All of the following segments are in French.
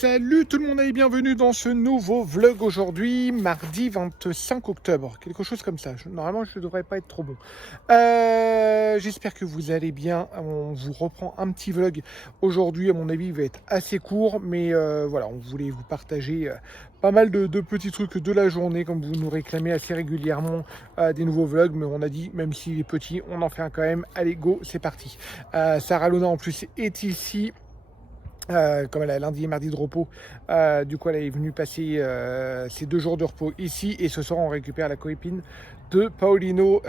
Salut tout le monde et bienvenue dans ce nouveau vlog aujourd'hui, mardi 25 octobre, quelque chose comme ça. Normalement, je ne devrais pas être trop bon. J'espère que vous allez bien. On vous reprend un petit vlog aujourd'hui. À mon avis, il va être assez court, mais voilà, on voulait vous partager pas mal de petits trucs de la journée, comme vous nous réclamez assez régulièrement des nouveaux vlogs. Mais on a dit, même s'il est petit, on en fait un quand même. Allez, go, c'est parti. Sarah Lona en plus est ici. Comme elle a lundi et mardi de repos, du coup elle est venue passer ses 2 jours de repos ici, et ce soir on récupère la copine de Paolino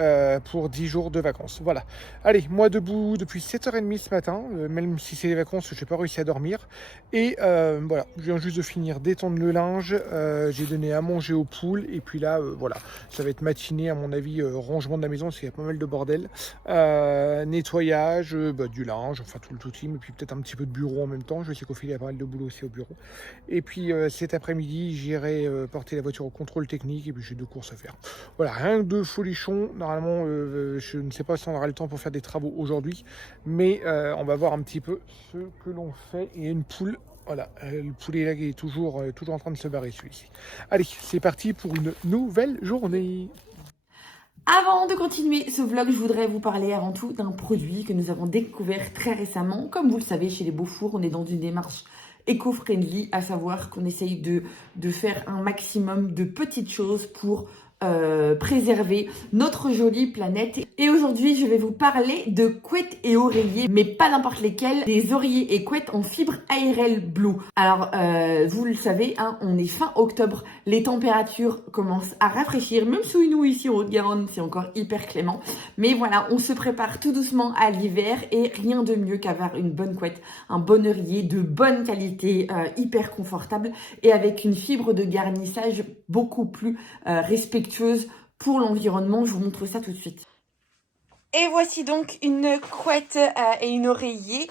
pour 10 jours de vacances. Voilà. Allez, moi debout depuis 7h30 ce matin, même si c'est les vacances, je n'ai pas réussi à dormir. Et voilà, je viens juste de finir d'étendre le linge, j'ai donné à manger aux poules, et puis là, voilà, ça va être matinée à mon avis, rangement de la maison, parce qu'il y a pas mal de bordel, nettoyage, du linge, enfin tout le team, et puis peut-être un petit peu de bureau en même temps. Je sais qu'Ophélie a pas mal de boulot aussi au bureau. Et puis cet après-midi, j'irai porter la voiture au contrôle technique, et puis j'ai 2 courses à faire. Voilà, rien de folichon. Normalement, je ne sais pas si on aura le temps pour faire des travaux aujourd'hui, mais on va voir un petit peu ce que l'on fait. Il y a une poule. Voilà, le poulet là qui est toujours en train de se barrer, celui-ci. Allez, c'est parti pour une nouvelle journée. Avant de continuer ce vlog, je voudrais vous parler avant tout d'un produit que nous avons découvert très récemment. Comme vous le savez, chez les Beaufour, on est dans une démarche éco-friendly, à savoir qu'on essaye de faire un maximum de petites choses pour préserver notre jolie planète. Et aujourd'hui, je vais vous parler de couettes et oreillers, mais pas n'importe lesquels, des oreillers et couettes en fibre ARL Blue. Alors, vous le savez, hein, on est fin octobre, les températures commencent à rafraîchir, même sous nous ici en Haute-Garonne, c'est encore hyper clément. Mais voilà, on se prépare tout doucement à l'hiver, et rien de mieux qu'avoir une bonne couette, un bon oreiller de bonne qualité, hyper confortable, et avec une fibre de garnissage beaucoup plus respectueuse pour l'environnement. Je vous montre ça tout de suite. Et voici donc une couette et une oreiller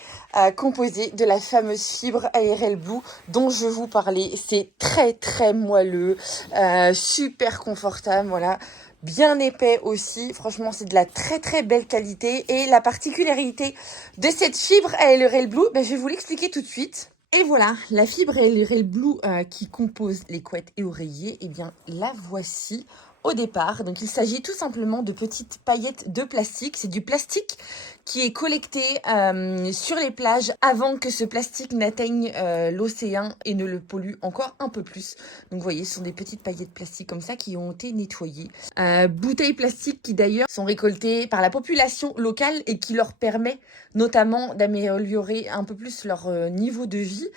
composée de la fameuse fibre ARL Blue dont je vous parlais. C'est très très moelleux, super confortable, voilà. Bien épais aussi, franchement c'est de la très très belle qualité. Et la particularité de cette fibre ARL Blue, je vais vous l'expliquer tout de suite. Et voilà, la fibre ARL Blue qui compose les couettes et oreillers, et bien la voici au départ. Donc il s'agit tout simplement de petites paillettes de plastique. C'est du plastique qui est collecté sur les plages avant que ce plastique n'atteigne l'océan et ne le pollue encore un peu plus. Donc vous voyez, ce sont des petites paillettes plastiques comme ça qui ont été nettoyées. Bouteilles plastiques qui d'ailleurs sont récoltées par la population locale et qui leur permet notamment d'améliorer un peu plus leur niveau de vie.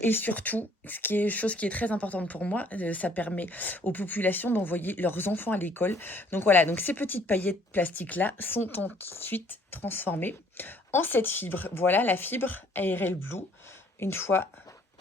Et surtout, chose qui est très importante pour moi, ça permet aux populations d'envoyer leurs enfants à l'école. Donc voilà, donc ces petites paillettes plastiques là sont ensuite transformées en cette fibre. Voilà la fibre ARL Blue, une fois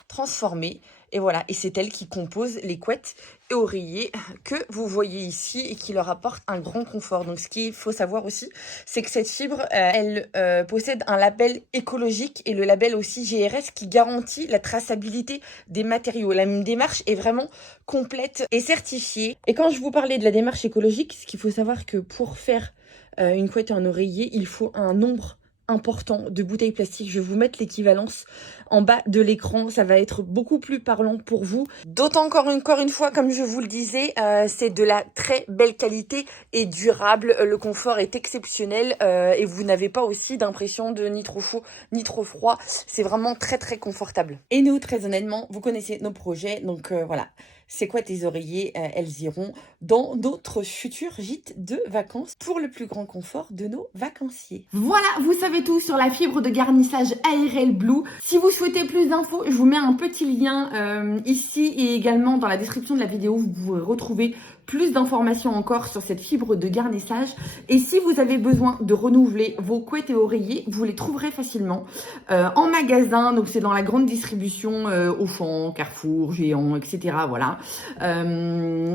transformée. Et voilà, et c'est elle qui compose les couettes et oreillers que vous voyez ici et qui leur apporte un grand confort. Donc ce qu'il faut savoir aussi, c'est que cette fibre, elle possède un label écologique et le label aussi GRS qui garantit la traçabilité des matériaux. La démarche est vraiment complète et certifiée. Et quand je vous parlais de la démarche écologique, ce qu'il faut savoir que pour faire une couette et un oreiller, il faut un nombre important de bouteilles plastiques. Je vais vous mettre l'équivalence en bas de l'écran, ça va être beaucoup plus parlant pour vous. D'autant encore une fois, comme je vous le disais, c'est de la très belle qualité et durable. Le confort est exceptionnel et vous n'avez pas aussi d'impression de ni trop chaud ni trop froid. C'est vraiment très très confortable. Et nous, très honnêtement, vous connaissez nos projets, donc voilà. C'est quoi tes oreillers? Elles iront dans d'autres futurs gîtes de vacances pour le plus grand confort de nos vacanciers. Voilà, vous savez tout sur la fibre de garnissage ARL Blue. Si vous souhaitez plus d'infos, je vous mets un petit lien ici et également dans la description de la vidéo. Vous pourrez retrouver plus d'informations encore sur cette fibre de garnissage. Et si vous avez besoin de renouveler vos couettes et oreillers, vous les trouverez facilement en magasin. Donc c'est dans la grande distribution, Auchan, Carrefour, Géant, etc. Voilà.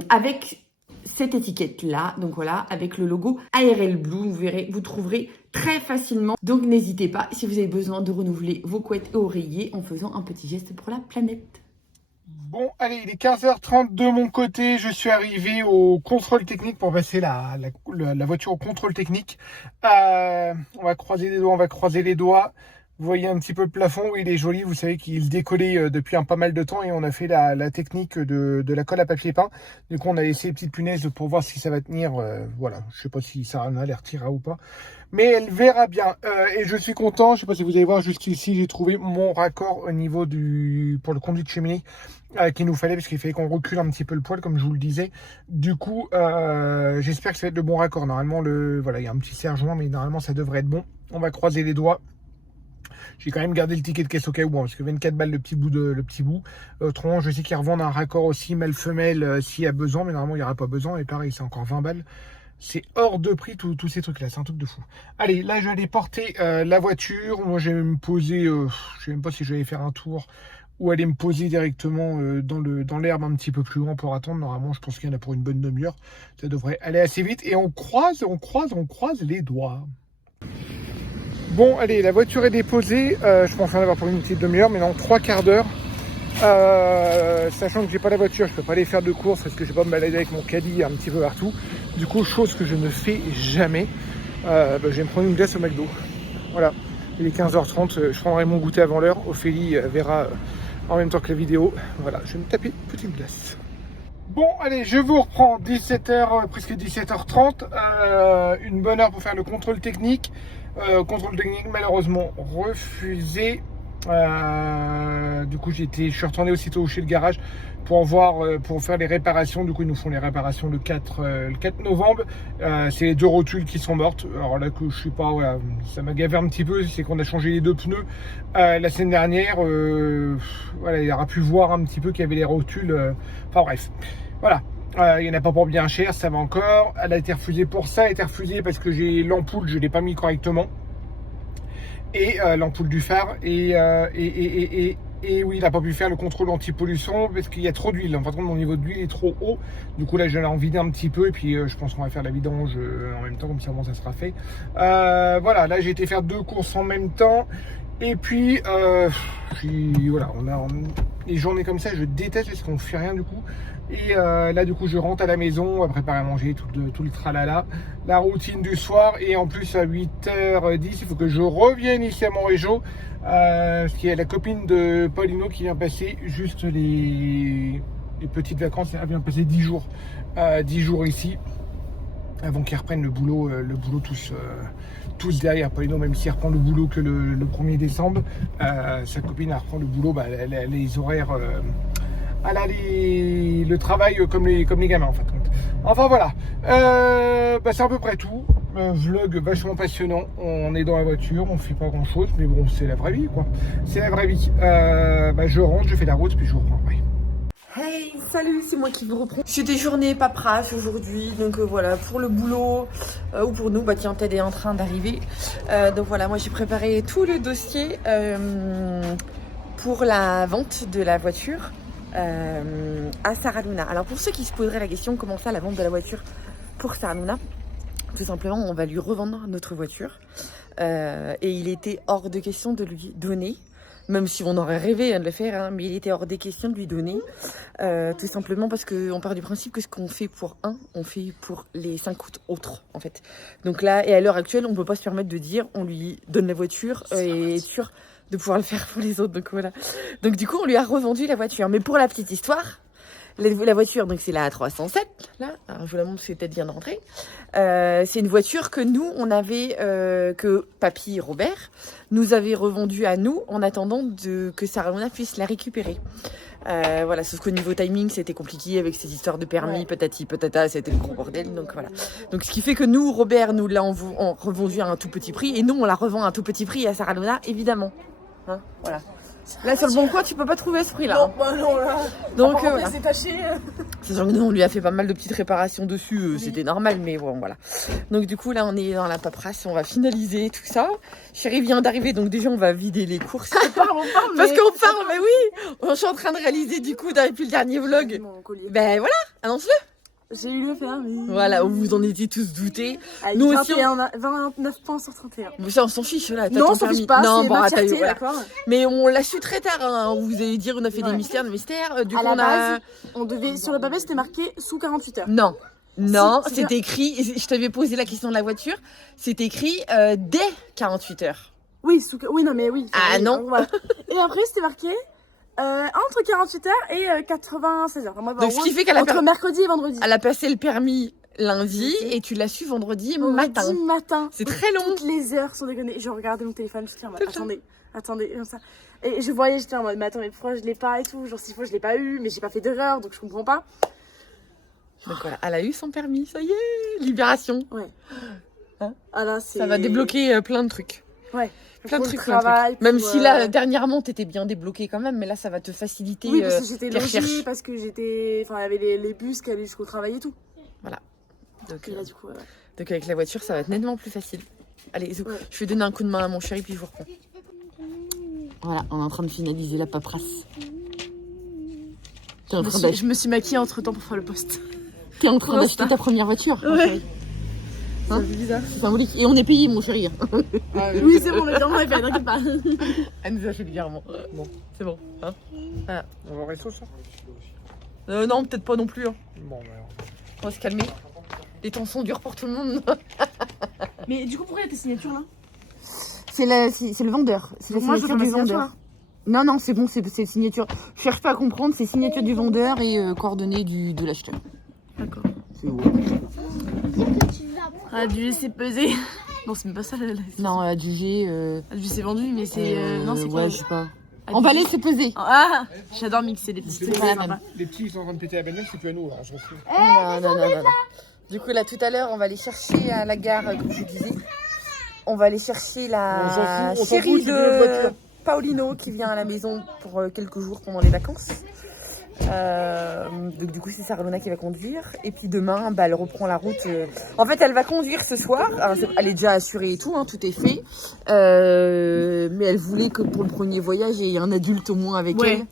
Avec cette étiquette là, donc voilà, avec le logo ARL Blue, vous verrez, vous trouverez très facilement. Donc n'hésitez pas si vous avez besoin de renouveler vos couettes et oreillers en faisant un petit geste pour la planète. Bon, allez, il est 15h30 de mon côté. Je suis arrivé au contrôle technique pour passer la voiture au contrôle technique. On va croiser les doigts, Vous voyez un petit peu le plafond, il est joli, vous savez qu'il décollait depuis un pas mal de temps et on a fait la technique de la colle à papier peint. Du coup on a laissé les petites punaises pour voir si ça va tenir, voilà, je sais pas si ça en a l'air tirera ou pas. Mais elle verra bien et je suis content, je sais pas si vous allez voir juste ici, j'ai trouvé mon raccord au niveau pour le conduit de cheminée qu'il nous fallait parce qu'il fallait qu'on recule un petit peu le poêle comme je vous le disais. Du coup j'espère que ça va être le bon raccord. Normalement voilà, il y a un petit serre-joint mais normalement ça devrait être bon. On va croiser les doigts. J'ai quand même gardé le ticket de caisse au cas où, parce que 24 balles le petit bout. Autrement, je sais qu'ils revendent un raccord aussi mâle-femelle s'il y a besoin, mais normalement il n'y aura pas besoin. Et pareil, c'est encore 20 balles. C'est hors de prix tous ces trucs-là, c'est un truc de fou. Allez, là je vais aller porter la voiture. Moi je vais me poser, je sais même pas si je vais aller faire un tour ou aller me poser directement dans l'herbe un petit peu plus loin pour attendre. Normalement, je pense qu'il y en a pour une bonne demi-heure. Ça devrait aller assez vite. Et on croise les doigts. Bon, allez, la voiture est déposée. Je pense en avoir pour une petite demi-heure, mais non, 3/4 d'heure. Sachant que j'ai pas la voiture, je peux pas aller faire de courses parce que je vais pas me balader avec mon caddie un petit peu partout. Du coup, chose que je ne fais jamais, je vais me prendre une glace au McDo. Voilà, il est 15h30, je prendrai mon goûter avant l'heure. Ophélie verra en même temps que la vidéo. Voilà, je vais me taper une petite glace. Bon, allez, je vous reprends, 17h, presque 17h30, une bonne heure pour faire le contrôle technique. Contrôle technique malheureusement refusé. Du coup, je suis retourné aussitôt chez le garage pour voir, pour faire les réparations. Du coup, ils nous font les réparations le 4 novembre. C'est les 2 rotules qui sont mortes. Alors là, que je suis pas, voilà, ça m'a gavé un petit peu. C'est qu'on a changé les 2 pneus la semaine dernière. Voilà, il aura pu voir un petit peu qu'il y avait les rotules. Enfin bref, voilà. Il n'y en a pas pour bien cher, ça va encore. Elle a été refusée pour ça, elle a été refusée parce que j'ai l'ampoule, je ne l'ai pas mis correctement. Et l'ampoule du phare. Et oui, il n'a pas pu faire le contrôle anti-pollution parce qu'il y a trop d'huile. En fait, mon niveau d'huile est trop haut. Du coup, là, je l'ai en vider un petit peu. Et puis, je pense qu'on va faire la vidange en même temps, comme ça, bon, ça sera fait. Voilà, là, j'ai été faire 2 courses en même temps. Et puis, voilà, les journées comme ça, je déteste parce qu'on ne fait rien du coup. Et là, du coup, je rentre à la maison, on va préparer à manger, tout le tralala, la routine du soir. Et en plus, à 8h10, il faut que je revienne ici à Montrégeau. Parce qu'il y a la copine de Paulino qui vient passer juste les petites vacances. Elle vient passer 10 jours. 10 jours ici. Avant qu'ils reprennent le boulot tous derrière. Paulino, même s'il reprend le boulot que le 1er décembre, sa copine elle reprend le boulot, elle a les horaires, elle a le travail comme les gamins en fait. Enfin voilà, c'est à peu près tout. Vlog vachement passionnant, on est dans la voiture, on fait pas grand chose, mais bon, c'est la vraie vie quoi. C'est la vraie vie. Je rentre, je fais la route, puis je vous reprends après. Hey, salut, c'est moi qui vous reprends. C'était journée paperasse aujourd'hui, donc voilà, pour le boulot, ou pour nous, tiens, Ted est en train d'arriver. Donc voilà, moi j'ai préparé tout le dossier pour la vente de la voiture à Sarah Luna. Alors pour ceux qui se poseraient la question, comment ça la vente de la voiture pour Sarah Luna? Tout simplement, on va lui revendre notre voiture. Et il était hors de question de lui donner. Même si on aurait rêvé de le faire, mais il était hors des questions de lui donner. Tout simplement parce qu'on part du principe que ce qu'on fait pour un, on fait pour les 5 autres, en fait. Donc là, et à l'heure actuelle, on ne peut pas se permettre de dire on lui donne la voiture et être sûr de pouvoir le faire pour les autres. Donc voilà. Donc du coup, on lui a revendu la voiture. Mais pour la petite histoire, la voiture, donc c'est la 307, là. Alors, je vous la montre parce que peut-être vient de rentrer. C'est une voiture que nous, on avait, que Papy Robert nous avait revendue à nous en attendant que Sarah Luna puisse la récupérer. Voilà, sauf qu'au niveau timing, c'était compliqué avec ces histoires de permis, patati patata, c'était le gros bordel. Donc voilà. Donc ce qui fait que nous, Robert nous l'a revendu à un tout petit prix et nous, on la revend à un tout petit prix à Sarah Luna, évidemment. Voilà. Là, sur le bon coin, tu peux pas trouver ce prix-là. Non, là. Donc, voilà. C'est taché. Sachant que nous, on lui a fait pas mal de petites réparations dessus, oui. C'était normal, mais bon, voilà. Donc, du coup, là, on est dans la paperasse, on va finaliser tout ça. Chérie vient d'arriver, donc déjà, on va vider les courses. On parle, parce qu'on parle, mais oui. Je suis en train de réaliser, du coup, depuis le dernier vlog. Ben voilà, annonce-le. J'ai eu le permis. Voilà, vous en étiez tous doutés. Avec nous 29 points sur 31. Mais ça, on s'en fiche, là. Non, on s'en fiche pas, non, c'est ma fierté, d'accord. Mais on l'a su très tard, Vous allez dire, on a fait des mystères. Du coup, à la base, on devait, sur le papier, c'était marqué sous 48 heures. Non, c'est écrit, je t'avais posé la question de la voiture, c'est écrit dès 48 heures. Oui, oui, non, mais oui. Ah, oui, non. Voilà. Et après, c'était marqué entre 48 heures et 96 heures. Enfin, moi, Donc, ce qui fait qu'elle a entre mercredi et vendredi. Elle a passé le permis lundi et tu l'as su vendredi matin. Vendredi matin. C'est très long. Toutes les heures sont déconnées. Je regardais mon téléphone, je suis en mode, attendez, comme ça. Et je voyais, j'étais en mode, mais attends, mais pourquoi je l'ai pas et tout. Genre, 6 fois, je l'ai pas eu, mais j'ai pas fait d'erreur, donc je comprends pas. Donc voilà, elle a eu son permis, ça y est, libération. Ouais. Hein, ah là, ça va débloquer plein de trucs. Ouais. Plein de trucs, travail, même si là, dernièrement, t'étais bien débloqué quand même, mais là, ça va te faciliter. Oui, parce que j'étais tes logée, recherches. parce que j'étais. Enfin, il y avait les bus qui allaient jusqu'au travail et tout. Voilà. Donc, et là, du coup, donc avec la voiture, ça va être nettement plus facile. Allez, Zou, je vais donner un coup de main à mon chéri, puis je vous reprends. Voilà, on est en train de finaliser la paperasse. Je me suis maquillée entre temps pour faire le post. T'es en train d'acheter ta première voiture? Ouais. Hein, c'est bizarre. C'est symbolique. Et on est payé, mon chéri. Oui, c'est bon, le virement est fait, t'inquiète pas. Elle nous a fait le virement. Bon, c'est bon. Hein, voilà. On va au resto, ça? Non, peut-être pas non plus. Hein. Bon, alors. On va se calmer. Les temps sont durs pour tout le monde. Mais du coup, pourquoi il y a tes signatures là? C'est le vendeur. C'est la moi, je signature fais du ma signature, vendeur. Non, c'est bon, c'est signature. Je cherche pas à comprendre, c'est signature du vendeur et coordonnées de l'acheteur. D'accord. C'est bon. Ah, du laisser peser. Non, c'est même pas ça. Non, adjugé. Du c'est vendu, mais c'est. Non, c'est quoi? Ouais, je sais pas. Emballé, c'est pesé. Ah, j'adore mixer les petits trucs. Les petits, ils sont en train de péter la bagnole, c'est plus à nous, alors je m'en fous. Non. Du coup, là, tout à l'heure, on va aller chercher à la gare, comme je disais. On va aller chercher la On s'en fout, chérie c'est notre de voiture. Paulino qui vient à la maison pour quelques jours pendant les vacances. Donc du coup c'est Sarah qui va conduire et puis demain elle reprend la route. En fait elle va conduire ce soir. Alors, elle est déjà assurée et tout, hein, tout est fait. Mais elle voulait que pour le premier voyage il y ait un adulte au moins avec elle.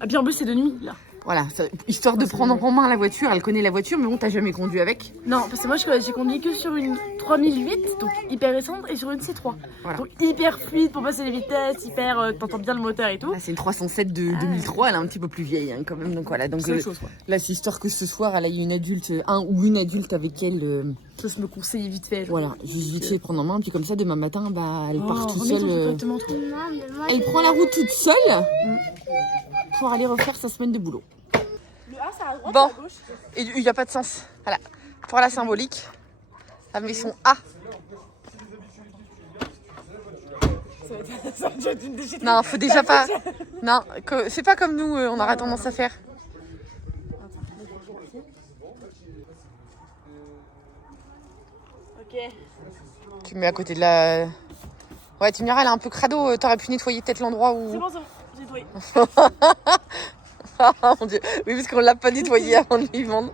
Ah puis en plus c'est de nuit là. Voilà, histoire de prendre en main la voiture. Elle connaît la voiture mais bon t'as jamais conduit avec. Non parce que moi j'ai conduit que sur une 3008 donc hyper récente et sur une C3. Voilà. Donc hyper fluide pour passer les vitesses, hyper t'entends bien le moteur et tout. Là, c'est une 307 de 2003, elle est un petit peu plus vieille hein, quand même. Donc voilà, donc là c'est histoire que ce soir elle ait une adulte, un ou une adulte avec elle. Ça se me conseille vite fait. Voilà, juste vite fait prendre en main puis comme ça demain matin elle part toute seule. Elle prend la route toute seule pour aller refaire sa semaine de boulot. Le A c'est à droite Bon. ou à gauche? Et il n'y a pas de sens. Voilà. Pour la symbolique, elle met son A. Ça va déjà être une déchetterie. Non, faut déjà pas. Non, c'est pas comme nous, on aura tendance à faire. Ok. Tu mets à côté de la. Ouais, tu me diras, elle est un peu crado. T'aurais pu nettoyer peut-être l'endroit où. C'est bon, j'ai nettoyé. Oh mon dieu. Oui, parce qu'on l'a pas nettoyé avant de lui vendre.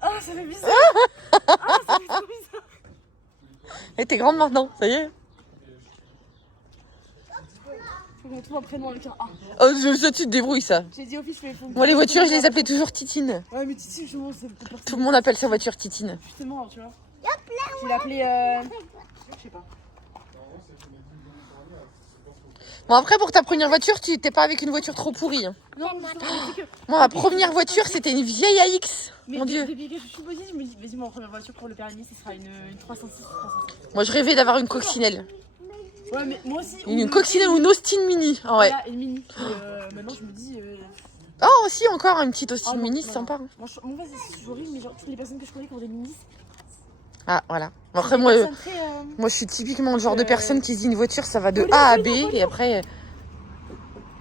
Ah, ça fait bizarre. Ah, ça fait trop bizarre. Et t'es grande maintenant, ça y est. Faut qu'on trouve un prénom avec un A. Oh, ça, tu te débrouilles, ça. J'ai dit au fils, mais faut. Moi, les voitures, je les appelais toujours Titine. Ouais, mais Titi, justement, c'est personne. Tout le monde appelle sa voiture Titine. Justement, tu vois. Tu l'as appelé. Je sais pas. Bon, après, pour ta première voiture, tu t'es pas avec une voiture trop pourrie. Hein. Non, c'est que. Moi, ma première voiture, c'était une vieille AX. Mais Mon dieu. depuis que je suis petite, je me dis, vas-y, ma première voiture pour le permis, ce sera une 306. Moi, je rêvais d'avoir une coccinelle. Ouais, mais moi aussi. Une coccinelle ou une Austin Mini. Ah ouais. Voilà, une mini. Maintenant, je me dis. Oh, aussi, encore une petite Austin non, Mini, non, c'est sympa. Hein. Mon va, c'est horrible, mais genre, toutes les personnes que je connais qui ont des minis. Ah, voilà. Après, moi, moi, je suis typiquement le genre de personne qui se dit une voiture, ça va de A à B, et après,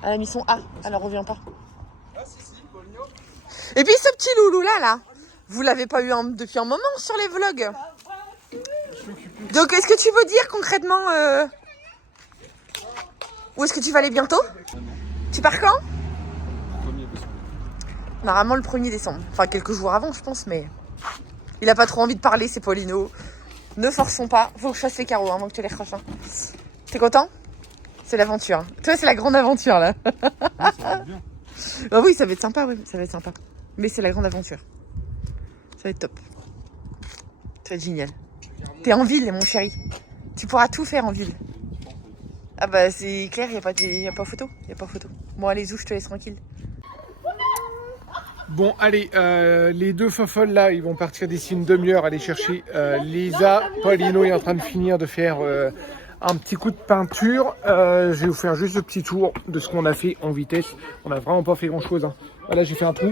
elle a mis son A, elle ne revient pas. Et puis, ce petit loulou là, vous l'avez pas eu depuis un moment sur les vlogs. Donc, est-ce que tu veux dire concrètement où est-ce que tu vas aller bientôt? Tu pars quand? Normalement le 1er décembre. Enfin, quelques jours avant, je pense, mais il a pas trop envie de parler, c'est Paulino. Ne forçons pas. Faut que je fasse les carreaux, avant que tu les recraches. Hein. T'es content? C'est l'aventure. Toi, c'est la grande aventure, là. Ah oui, ça va être sympa, oui. Ça va être sympa. Mais c'est la grande aventure. Ça va être top. Ça va être génial. T'es en ville, mon chéri. Tu pourras tout faire en ville. Ah bah, c'est clair, y a pas photo. Y a pas photo. Bon, allez, Zou, je te laisse tranquille. Bon, allez, les deux fofolles là, ils vont partir d'ici une demi-heure aller chercher Lisa. Paulino est en train de finir de faire un petit coup de peinture. Je vais vous faire juste le petit tour de ce qu'on a fait en vitesse. On n'a vraiment pas fait grand-chose. Hein. Voilà, j'ai fait un trou.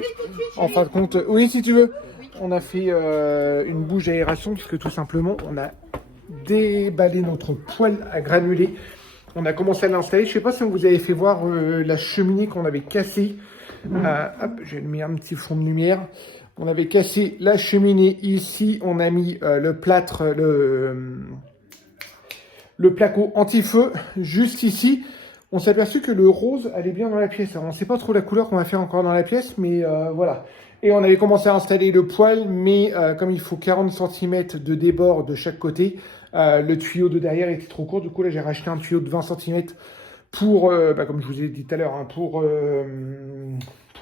En fin de compte, oui, si tu veux. On a fait une bouche d'aération parce que tout simplement, on a déballé notre poêle à granulés. On a commencé à l'installer. Je ne sais pas si on vous avait fait voir la cheminée qu'on avait cassée. Hop, j'ai mis un petit fond de lumière. On avait cassé la cheminée ici. On a mis le plâtre, le placo anti-feu juste ici. On s'est aperçu que le rose allait bien dans la pièce. Alors, on ne sait pas trop la couleur qu'on va faire encore dans la pièce, mais voilà. Et on avait commencé à installer le poêle, mais comme il faut 40 cm de débord de chaque côté, le tuyau de derrière était trop court. Du coup, là, j'ai racheté un tuyau de 20 cm pour, comme je vous ai dit tout à l'heure, hein, pour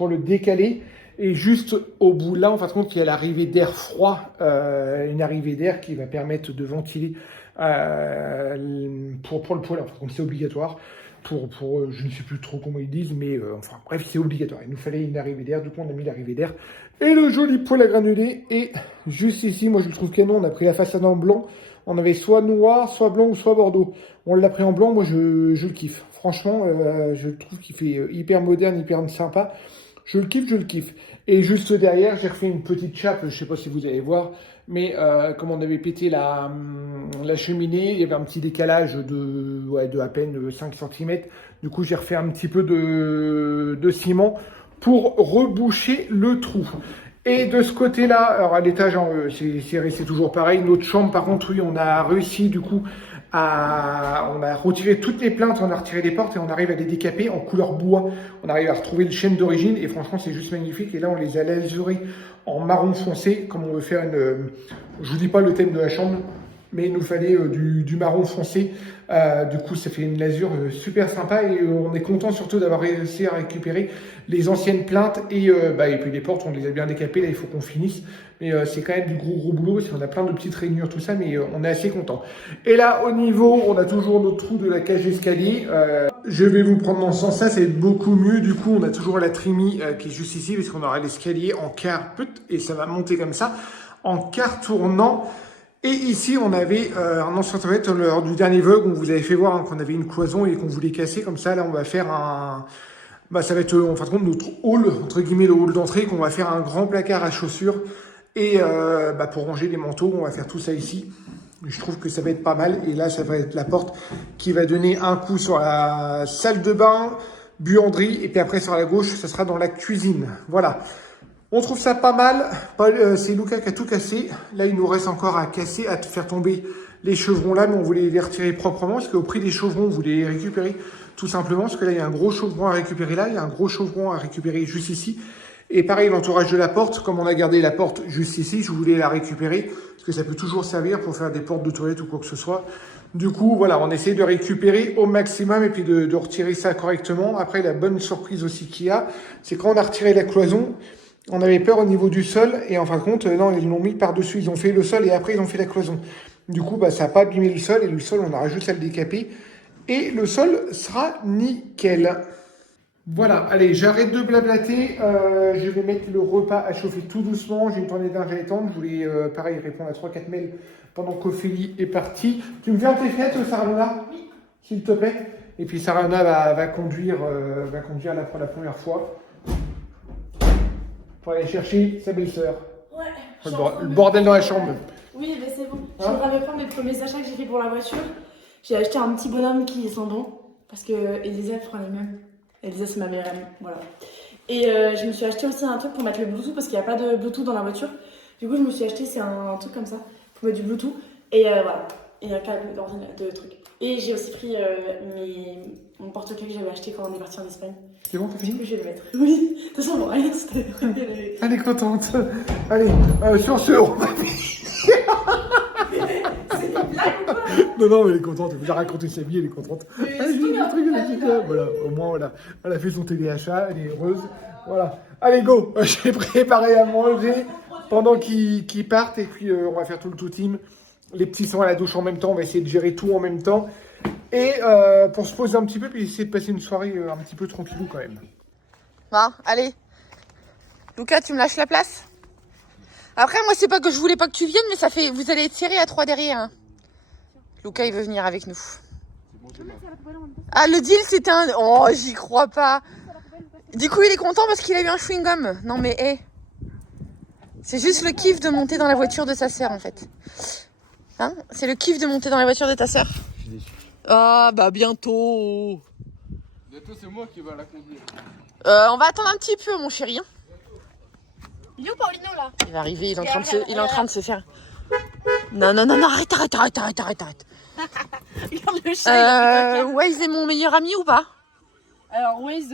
le décaler. Et juste au bout là, en fin de compte, il y a l'arrivée d'air froid, une arrivée d'air qui va permettre de ventiler pour le poêle. En fin de compte, c'est obligatoire. Pour je ne sais plus trop comment ils disent, mais enfin bref, c'est obligatoire. Il nous fallait une arrivée d'air, du coup on a mis l'arrivée d'air. Et le joli poêle à granulés. Et juste ici, moi je le trouve canon, on a pris la façade en blanc. On avait soit noir, soit blanc ou soit bordeaux. On l'a pris en blanc, moi je le kiffe. Franchement, je trouve qu'il fait hyper moderne, hyper sympa. Je le kiffe. Et juste derrière, j'ai refait une petite chape, je sais pas si vous allez voir, mais comme on avait pété la cheminée, il y avait un petit décalage de à peine 5 cm. Du coup, j'ai refait un petit peu de ciment pour reboucher le trou. Et de ce côté-là, alors à l'étage, hein, c'est toujours pareil. Notre chambre, par contre, oui, on a réussi du coup on a retiré toutes les plaintes, on a retiré les portes et on arrive à les décaper en couleur bois. On arrive à retrouver le chêne d'origine et franchement, c'est juste magnifique. Et là, on les a lasurés en marron foncé, comme on veut faire je vous dis pas le thème de la chambre, mais il nous fallait du marron foncé. Du coup, ça fait une lasure super sympa et on est content surtout d'avoir réussi à récupérer les anciennes plaintes et puis les portes, on les a bien décapées. Là, il faut qu'on finisse. Mais c'est quand même du gros boulot parce qu'on a plein de petites rainures, tout ça, mais on est assez content. Et là, au niveau, on a toujours notre trou de la cage d'escalier. Je vais vous prendre dans ce sens-là, ça va être beaucoup mieux. Du coup, on a toujours la trémie qui est juste ici parce qu'on aura l'escalier en quart, et ça va monter comme ça, en quart tournant. Et ici, on avait un ancien toilette lors du dernier vlog, on vous avait fait voir qu'on avait une cloison et qu'on voulait casser. Comme ça, là, on va faire ça va être, en fin de compte, notre hall, entre guillemets, le hall d'entrée, qu'on va faire un grand placard à chaussures. Et pour ranger les manteaux, on va faire tout ça ici. Je trouve que ça va être pas mal. Et là, ça va être la porte qui va donner un coup sur la salle de bain, buanderie. Et puis après, sur la gauche, ça sera dans la cuisine. Voilà. On trouve ça pas mal. C'est Lucas qui a tout cassé. Là, il nous reste encore à casser, à faire tomber les chevrons là. Mais on voulait les retirer proprement parce qu'au prix des chevrons, on voulait les récupérer tout simplement. Parce que là, il y a un gros chevron à récupérer là. Il y a un gros chevron à récupérer juste ici. Et pareil, l'entourage de la porte, comme on a gardé la porte juste ici, je voulais la récupérer, parce que ça peut toujours servir pour faire des portes de toilette ou quoi que ce soit. Du coup, voilà, on essaie de récupérer au maximum et puis de retirer ça correctement. Après, la bonne surprise aussi qu'il y a, c'est quand on a retiré la cloison, on avait peur au niveau du sol, et en fin de compte, non, ils l'ont mis par-dessus, ils ont fait le sol et après ils ont fait la cloison. Du coup, ça n'a pas abîmé le sol, et le sol, on aura juste à le décaper, et le sol sera nickel. Voilà, allez, j'arrête de blablater, je vais mettre le repas à chauffer tout doucement, j'ai une tournée d'un à étendre, je voulais, pareil, répondre à 3-4 mails pendant qu'Ophélie est partie. Tu me viens tes fenêtres, Sarah, oui, s'il te plaît. Et puis Sarah va conduire là pour la première fois, pour aller chercher sa belle-sœur. Ouais. Le bordel dans la chambre. Oui, mais c'est bon. Je suis en train de prendre mes premiers achats que j'ai fait pour la voiture. J'ai acheté un petit bonhomme qui sent bon, parce que Elisa prend les mêmes. Elisa, c'est ma meilleure amie, voilà. Et je me suis acheté aussi un truc pour mettre le Bluetooth parce qu'il n'y a pas de Bluetooth dans la voiture. Du coup, je me suis acheté, c'est un truc comme ça, pour mettre du Bluetooth. Et voilà, et un câble de truc. Et j'ai aussi pris mon porte-clés que j'avais acheté quand on est parti en Espagne. C'est bon, t'as fini ? Je vais le mettre. Oui, de toute façon, bon, rien, c'était... Elle est contente. Allez, sur ce, on va C'est une blague ou quoi ? Non, mais elle est contente. Elle vous a raconté sa vie, elle est contente. Voilà, au moins, voilà. Elle a fait son téléachat, elle est heureuse. Voilà. Allez, go. J'ai préparé à manger pendant qu'ils partent. Et puis, on va faire tout le tout-team. Les petits sont à la douche en même temps. On va essayer de gérer tout en même temps. Et pour se poser un petit peu, puis essayer de passer une soirée un petit peu tranquillou quand même. Bon, allez. Lucas, tu me lâches la place? Après, moi, c'est pas que je voulais pas que tu viennes, mais ça fait... Vous allez être serrés à 3 derrière. Hein. Lucas, il veut venir avec nous. Ah, le deal, c'était un... Oh, j'y crois pas. Du coup, il est content parce qu'il a eu un chewing-gum. Non, mais hé. C'est juste le kiff de monter dans la voiture de sa sœur, en fait. Hein? C'est le kiff de monter dans la voiture de ta sœur. Ah, bah bientôt. Bientôt, c'est moi qui va la conduire. On va attendre un petit peu, mon chéri. Il est où Paulino là? Il va arriver, il est en train de se faire... Non, arrête. Regarde le chat. Waze est mon meilleur ami ou pas? Alors Waze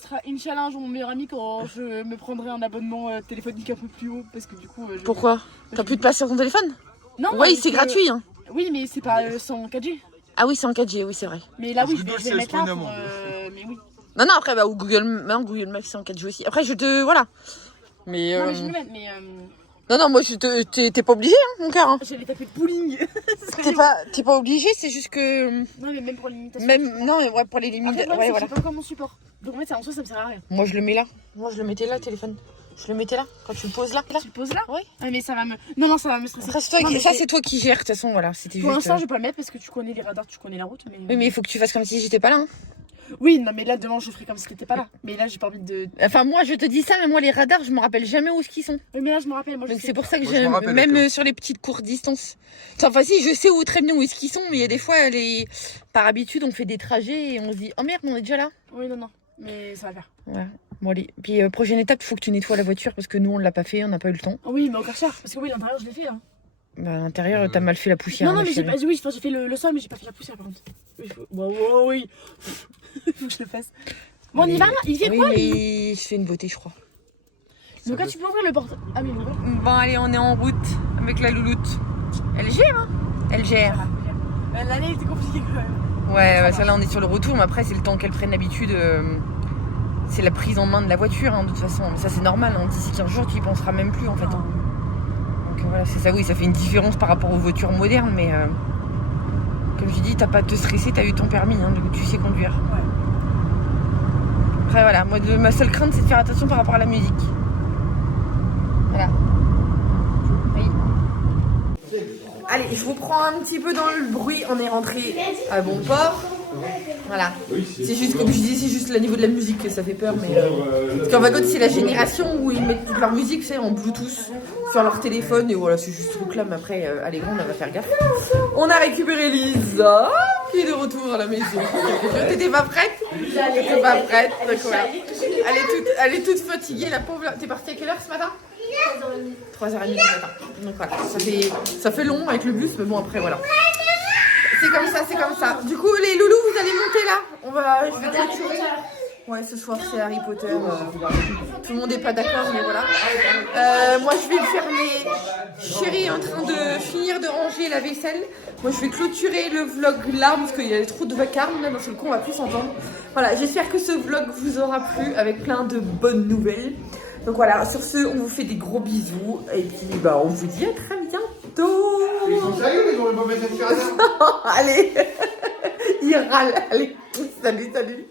sera Inch'Allah un jour mon meilleur ami quand je me prendrai un abonnement téléphonique un peu plus haut parce que du coup... Pourquoi? T'as plus de place sur ton téléphone? Non. Waze c'est gratuit. Hein. Oui mais c'est pas sans 4G. Ah oui, c'est en 4G, oui c'est vrai. Mais là oui, je Google, vais mettre là c'est pour... mais oui. Non, après, bah, ou Google Maps c'est en 4G aussi. Après, je te... Voilà. Mais... Non mais je vais le mettre, mais... Non, moi, t'es pas obligé, hein, mon cœur. Hein. J'allais taper le bowling. T'es pas obligé, c'est juste que... Non mais même pour les limitations. Non, mais ouais, pour les limites... Après, ouais, voilà. j'ai pas encore mon support. Donc en fait, en soi, ça me sert à rien. Moi, je le mets là. Moi, je le mettais là, le téléphone. Je le mettais là, quand tu le poses là. Tu le poses là? Oui. Ah, mais ça va me... Non, ça va me stresser. Reste-toi Non, avec... mais Ça, c'est toi qui gères, de toute façon, voilà. C'était Pour juste... l'instant, je vais pas le mettre parce que tu connais les radars, tu connais la route. Mais... Oui, mais il faut que tu fasses comme si j'étais pas là. Hein. Oui, non, mais là, demain, je ferai comme si t'étais pas là. Mais là, j'ai pas envie de... Enfin, moi, je te dis ça, mais moi, les radars, je me rappelle jamais où ils sont. Oui, mais là, je me rappelle. Moi, je Donc sais. c'est pour ça que Moi, je me rappelle, même d'accord. sur les petites courtes distances. Enfin si, je sais où très bien où est-ce qu'ils sont, mais il y a des fois, par habitude, on fait des trajets et on se dit oh merde, on est déjà là. Oui, non. Mais ça va faire. Ouais. Bon allez. Puis prochaine étape, il faut que tu nettoies la voiture parce que nous on l'a pas fait, on n'a pas eu le temps. Oui, mais encore cher. Parce que oui, l'intérieur, je l'ai fait. Hein. Bah, à l'intérieur, t'as mal fait la poussière. Non, ma mais j'ai chérie. pas... Oui, j'ai fait le sol, mais j'ai pas fait la poussière par contre. Oui, oui. Faut que je le fasse. Bon, on y va là? Il fait Oui, quoi lui? mais je fais une beauté, je crois. Donc là, tu peux ouvrir le porte. Ah, mais l'ouvrir. Bon allez, on est en route avec la louloute. Elle gère, hein? Elle gère. L'année était compliquée quand même. Ouais, ça là on est sur le retour, mais après c'est le temps qu'elle prenne l'habitude. C'est la prise en main de la voiture, hein, de toute façon. Mais ça c'est normal, hein. D'ici 15 jours tu y penseras même plus en fait. Hein. Donc voilà, c'est ça, oui, ça fait une différence par rapport aux voitures modernes, mais comme je dis, t'as pas à te stresser, t'as eu ton permis, hein, donc tu sais conduire. Ouais. Après voilà, moi ma seule crainte c'est de faire attention par rapport à la musique. Voilà. Oui. Allez, je vous prends un petit peu dans le bruit, on est rentré à bon port. Voilà. C'est juste, comme je dis, c'est juste le niveau de la musique que ça fait peur. Mais parce qu'en Vagotte, c'est la génération où ils mettent toute leur musique, c'est en Bluetooth sur leur téléphone. Et voilà, c'est juste truc là. Mais après, elle est grande, elle va faire gaffe. On a récupéré Lisa, qui est de retour à la maison. T'étais pas prête? T'étais pas prête. Donc voilà. Elle est toute fatiguée, la pauvre. T'es partie à quelle heure ce matin? 3h30 du matin. Donc voilà, ça fait long avec le bus, mais bon après voilà. C'est comme ça. Du coup les loulous, vous allez monter là. Je vais clôturer. Ouais, ce soir c'est Harry Potter. Tout le monde n'est pas d'accord, mais voilà. Moi je vais fermer. Chérie est en train de finir de ranger la vaisselle. Moi je vais clôturer le vlog là parce qu'il y a trop de vacarme là, dans ce coup on va plus s'entendre. Voilà, j'espère que ce vlog vous aura plu avec plein de bonnes nouvelles. Donc voilà, sur ce, on vous fait des gros bisous. Et puis, bah, on vous dit à très bientôt. Ils sont sérieux, ils ont le mauvais aspirateur. Allez, il râle. Allez, salut.